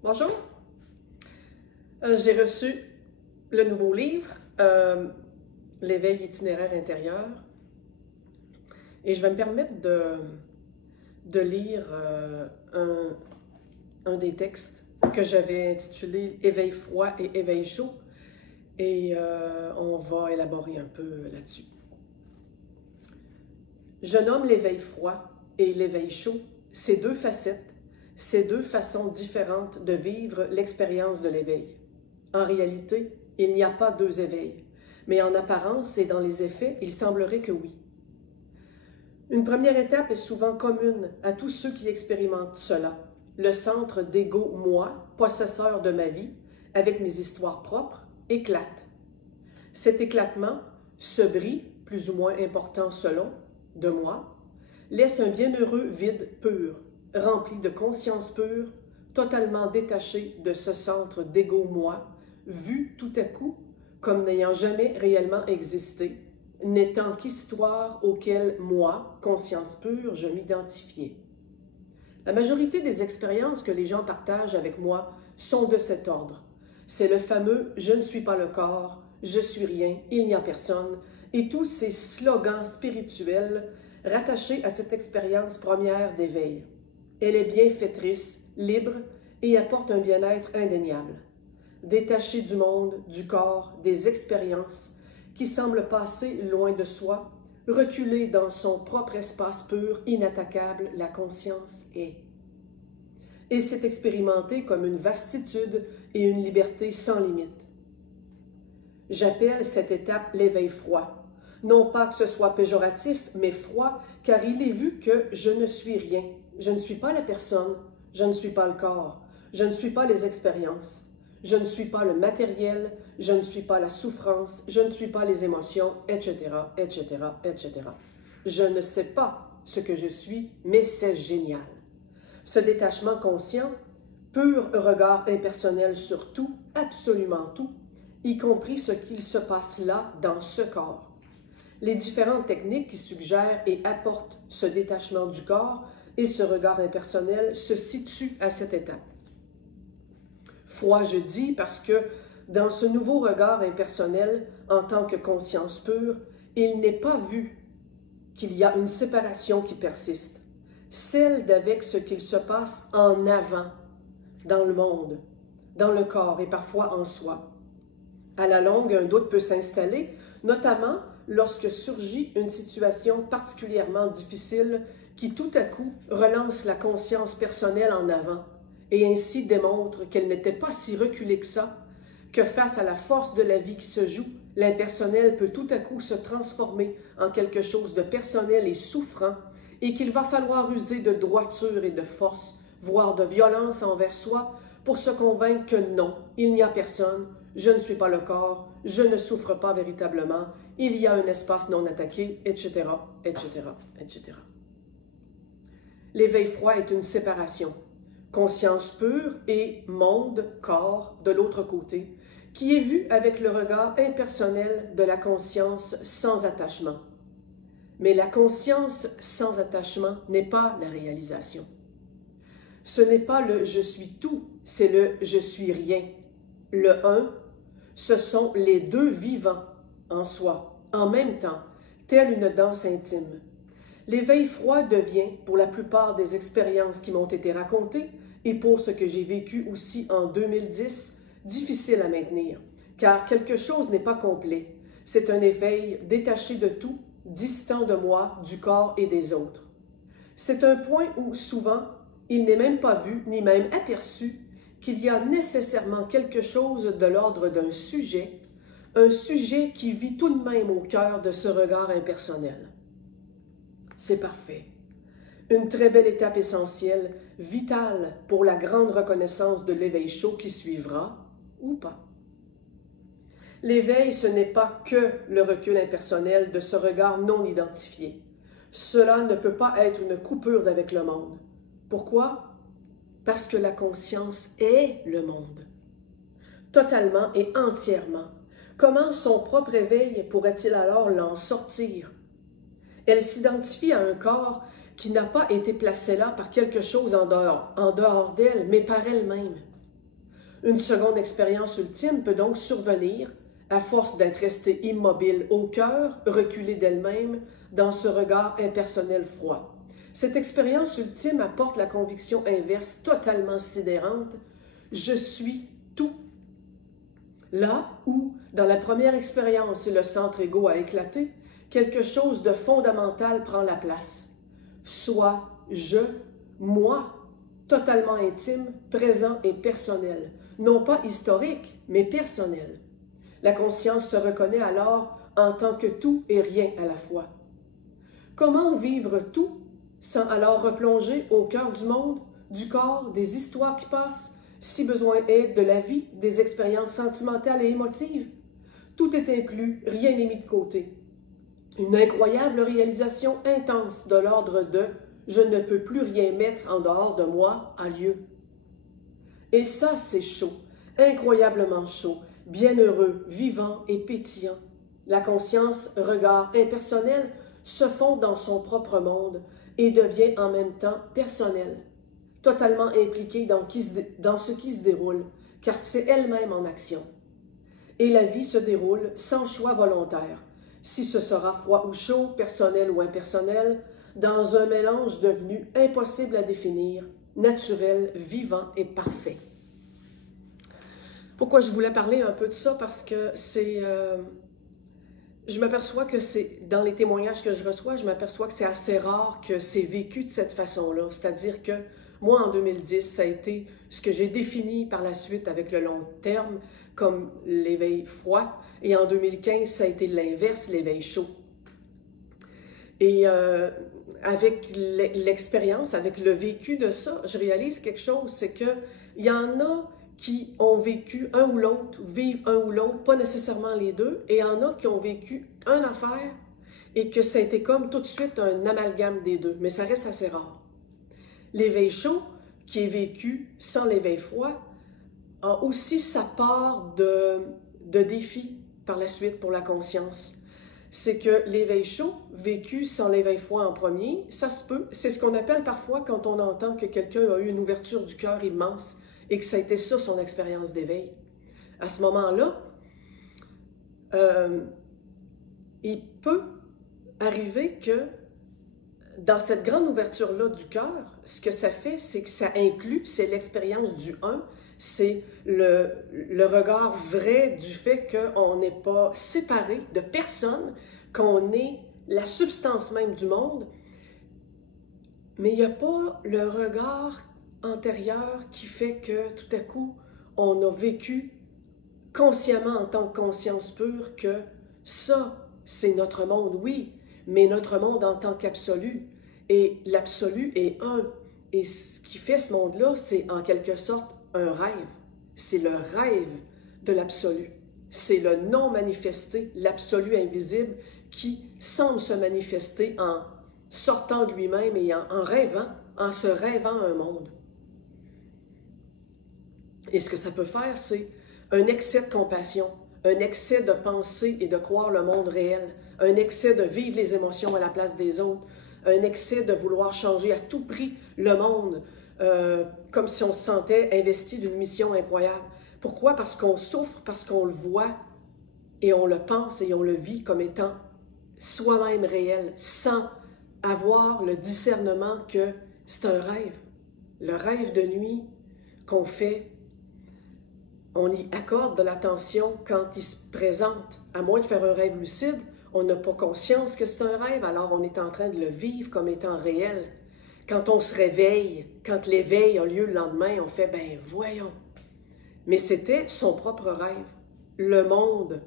Bonjour, j'ai reçu le nouveau livre, L'éveil itinéraire intérieur, et je vais me permettre de lire un des textes que j'avais intitulé Éveil froid et éveil chaud, et on va élaborer un peu là-dessus. Je nomme l'éveil froid et l'éveil chaud, ces deux facettes, ces deux façons différentes de vivre l'expérience de l'éveil. En réalité, il n'y a pas deux éveils, mais en apparence et dans les effets, il semblerait que oui. Une première étape est souvent commune à tous ceux qui expérimentent cela. Le centre d'ego moi, possesseur de ma vie, avec mes histoires propres, éclate. Cet éclatement, ce bris, plus ou moins important selon, de moi, laisse un bienheureux vide pur, rempli de conscience pure, totalement détaché de ce centre d'ego moi, vu tout à coup comme n'ayant jamais réellement existé, n'étant qu'histoire auquel moi, conscience pure, je m'identifiais. La majorité des expériences que les gens partagent avec moi sont de cet ordre. C'est le fameux « je ne suis pas le corps »,« je suis rien »,« il n'y a personne » et tous ces slogans spirituels rattachés à cette expérience première d'éveil. Elle est bienfaitrice, libre et apporte un bien-être indéniable. Détachée du monde, du corps, des expériences qui semblent passer loin de soi, reculée dans son propre espace pur, inattaquable, la conscience est. Et c'est expérimenté comme une vastitude et une liberté sans limite. J'appelle cette étape l'éveil froid. Non pas que ce soit péjoratif, mais froid, car il est vu que je ne suis rien. Je ne suis pas la personne, je ne suis pas le corps, je ne suis pas les expériences, je ne suis pas le matériel, je ne suis pas la souffrance, je ne suis pas les émotions, etc., etc., etc. Je ne sais pas ce que je suis, mais c'est génial. Ce détachement conscient, pur regard impersonnel sur tout, absolument tout, y compris ce qu'il se passe là, dans ce corps. Les différentes techniques qui suggèrent et apportent ce détachement du corps et ce regard impersonnel se situent à cette étape. Froid, je dis, parce que dans ce nouveau regard impersonnel, en tant que conscience pure, il n'est pas vu qu'il y a une séparation qui persiste, celle d'avec ce qu'il se passe en avant, dans le monde, dans le corps et parfois en soi. À la longue, un doute peut s'installer, notamment lorsque surgit une situation particulièrement difficile qui tout à coup relance la conscience personnelle en avant et ainsi démontre qu'elle n'était pas si reculée que ça, que face à la force de la vie qui se joue, l'impersonnel peut tout à coup se transformer en quelque chose de personnel et souffrant et qu'il va falloir user de droiture et de force, voire de violence envers soi pour se convaincre que non, il n'y a personne, je ne suis pas le corps, je ne souffre pas véritablement, il y a un espace non attaqué, etc., etc., etc. L'éveil froid est une séparation, conscience pure et monde, corps, de l'autre côté, qui est vue avec le regard impersonnel de la conscience sans attachement. Mais la conscience sans attachement n'est pas la réalisation. Ce n'est pas le « je suis tout », c'est le « je suis rien ». Le un, ce sont les deux vivants en soi, en même temps, telle une danse intime. L'éveil froid devient, pour la plupart des expériences qui m'ont été racontées, et pour ce que j'ai vécu aussi en 2010, difficile à maintenir, car quelque chose n'est pas complet. C'est un éveil détaché de tout, distant de moi, du corps et des autres. C'est un point où, souvent, il n'est même pas vu, ni même aperçu, qu'il y a nécessairement quelque chose de l'ordre d'un sujet, un sujet qui vit tout de même au cœur de ce regard impersonnel. C'est parfait. Une très belle étape essentielle, vitale pour la grande reconnaissance de l'éveil chaud qui suivra, ou pas. L'éveil, ce n'est pas que le recul impersonnel de ce regard non identifié. Cela ne peut pas être une coupure d'avec le monde. Pourquoi? Parce que la conscience est le monde. Totalement et entièrement. Comment son propre éveil pourrait-il alors l'en sortir? Elle s'identifie à un corps qui n'a pas été placé là par quelque chose en dehors d'elle, mais par elle-même. Une seconde expérience ultime peut donc survenir à force d'être restée immobile au cœur, reculée d'elle-même dans ce regard impersonnel froid. Cette expérience ultime apporte la conviction inverse totalement sidérante « Je suis tout ». Là où, dans la première expérience et le centre égo a éclaté, quelque chose de fondamental prend la place. Soit je, moi, totalement intime, présent et personnel. Non pas historique, mais personnel. La conscience se reconnaît alors en tant que tout et rien à la fois. Comment vivre tout sans alors replonger au cœur du monde, du corps, des histoires qui passent, si besoin est de la vie, des expériences sentimentales et émotives? Tout est inclus, rien n'est mis de côté. Une incroyable réalisation intense de l'ordre de « je ne peux plus rien mettre en dehors de moi » a lieu. Et ça, c'est chaud, incroyablement chaud, bienheureux, vivant et pétillant. La conscience, regard impersonnel, se fond dans son propre monde et devient en même temps personnelle, totalement impliquée dans ce qui se déroule, car c'est elle-même en action. Et la vie se déroule sans choix volontaire, si ce sera froid ou chaud, personnel ou impersonnel, dans un mélange devenu impossible à définir, naturel, vivant et parfait. Pourquoi je voulais parler un peu de ça? Parce que je m'aperçois que c'est, dans les témoignages que je reçois, je m'aperçois que c'est assez rare que c'est vécu de cette façon-là. C'est-à-dire que moi, en 2010, ça a été ce que j'ai défini par la suite avec le long terme comme l'éveil froid. Et en 2015, ça a été l'inverse, l'éveil chaud. Et avec l'expérience, avec le vécu de ça, je réalise quelque chose, c'est qu'il y en a qui ont vécu un ou l'autre, vivent un ou l'autre, pas nécessairement les deux, et il y en a qui ont vécu une affaire et que ça a été comme tout de suite un amalgame des deux, mais ça reste assez rare. L'éveil chaud, qui est vécu sans l'éveil froid, a aussi sa part de défi par la suite pour la conscience. C'est que l'éveil chaud, vécu sans l'éveil froid en premier, ça se peut. C'est ce qu'on appelle parfois quand on entend que quelqu'un a eu une ouverture du cœur immense et que ça a été ça son expérience d'éveil. À ce moment-là, il peut arriver que dans cette grande ouverture-là du cœur, ce que ça fait, c'est que ça inclut, c'est l'expérience du un, c'est le regard vrai du fait qu'on n'est pas séparé de personne, qu'on est la substance même du monde, mais il n'y a pas le regard antérieur qui fait que tout à coup, on a vécu consciemment en tant que conscience pure que ça, c'est notre monde, oui, mais notre monde en tant qu'absolu. Et l'absolu est un. Et ce qui fait ce monde-là, c'est en quelque sorte un rêve. C'est le rêve de l'absolu. C'est le non manifesté, l'absolu invisible qui semble se manifester en sortant de lui-même et en rêvant, en se rêvant un monde. Et ce que ça peut faire, c'est un excès de compassion, un excès de penser et de croire le monde réel, un excès de vivre les émotions à la place des autres, un excès de vouloir changer à tout prix le monde, comme si on se sentait investi d'une mission incroyable. Pourquoi? Parce qu'on souffre, parce qu'on le voit et on le pense et on le vit comme étant soi-même réel, sans avoir le discernement que c'est un rêve. Le rêve de nuit qu'on fait, on y accorde de l'attention quand il se présente. À moins de faire un rêve lucide, on n'a pas conscience que c'est un rêve, alors on est en train de le vivre comme étant réel. Quand on se réveille, quand l'éveil a lieu le lendemain, on fait « ben voyons ». Mais c'était son propre rêve. Le monde,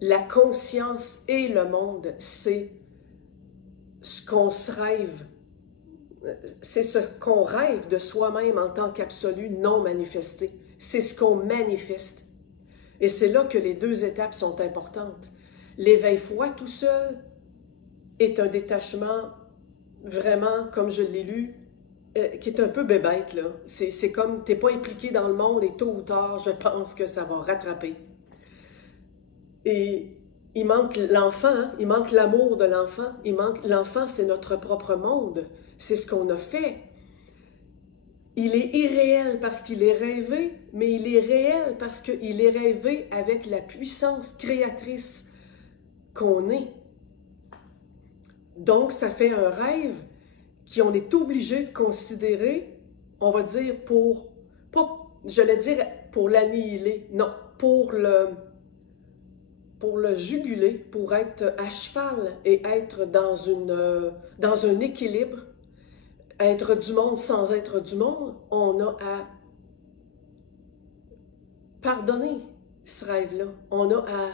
la conscience et le monde, c'est ce qu'on se rêve. C'est ce qu'on rêve de soi-même en tant qu'absolu non manifesté. C'est ce qu'on manifeste. Et c'est là que les deux étapes sont importantes. L'éveil froid tout seul est un détachement vraiment, comme je l'ai lu, qui est un peu bébête, là. C'est comme, t'es pas impliqué dans le monde et tôt ou tard, je pense que ça va rattraper. Et il manque l'enfant, hein? Il manque l'amour de l'enfant. L'enfant, c'est notre propre monde. C'est ce qu'on a fait. Il est irréel parce qu'il est rêvé, mais il est réel parce qu'il est rêvé avec la puissance créatrice qu'on est. Donc, ça fait un rêve qu'on est obligé de considérer, on va dire, j'allais dire pour l'annihiler, non, pour le juguler, pour être à cheval et être dans un équilibre, être du monde sans être du monde, on a à pardonner ce rêve-là. On a à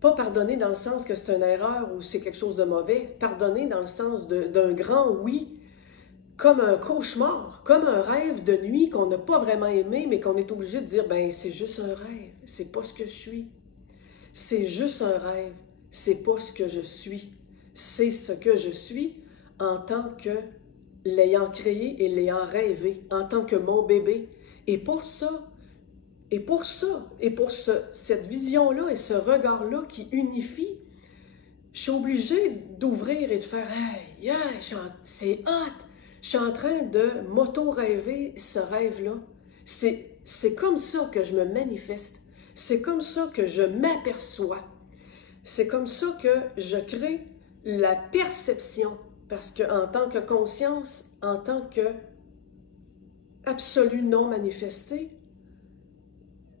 pas pardonner dans le sens que c'est une erreur ou c'est quelque chose de mauvais, pardonner dans le sens d'un grand oui, comme un cauchemar, comme un rêve de nuit qu'on n'a pas vraiment aimé, mais qu'on est obligé de dire, ben c'est juste un rêve, c'est pas ce que je suis. C'est juste un rêve, c'est pas ce que je suis. C'est ce que je suis en tant que l'ayant créé et l'ayant rêvé, en tant que mon bébé. Et pour ça, cette vision-là et ce regard-là qui unifie, je suis obligée d'ouvrir et de faire « Hey, c'est hot! Je suis en train de m'auto-rêver ce rêve-là. » C'est comme ça que je me manifeste. C'est comme ça que je m'aperçois. C'est comme ça que je crée la perception. Parce qu'en tant que conscience, en tant que absolu non manifesté,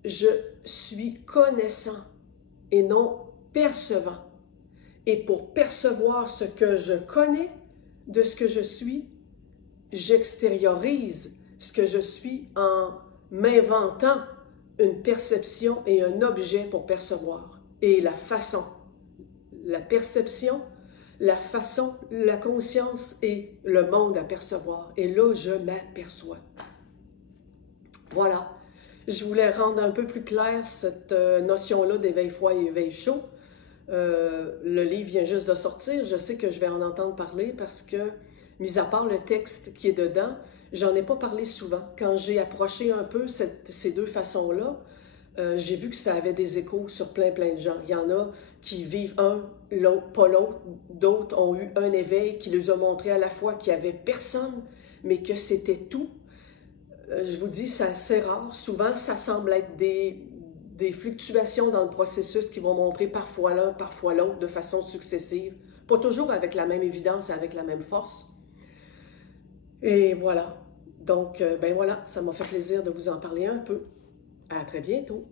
je suis connaissant et non percevant. Et pour percevoir ce que je connais de ce que je suis, j'extériorise ce que je suis en m'inventant une perception et un objet pour percevoir. Et la façon, la perception, la façon, la conscience et le monde à percevoir. Et là, je m'aperçois. Voilà. Je voulais rendre un peu plus clair cette notion-là d'éveil froid et éveil chaud. Le livre vient juste de sortir. Je sais que je vais en entendre parler parce que, mis à part le texte qui est dedans, j'en ai pas parlé souvent. Quand j'ai approché un peu ces deux façons-là, j'ai vu que ça avait des échos sur plein de gens. Il y en a qui vivent un, l'autre, pas l'autre. D'autres ont eu un éveil qui les a montré à la fois qu'il n'y avait personne, mais que c'était tout. Je vous dis, c'est assez rare. Souvent, ça semble être des fluctuations dans le processus qui vont montrer parfois l'un, parfois l'autre, de façon successive. Pas toujours avec la même évidence et avec la même force. Et voilà. Donc, ben voilà, ça m'a fait plaisir de vous en parler un peu. À très bientôt.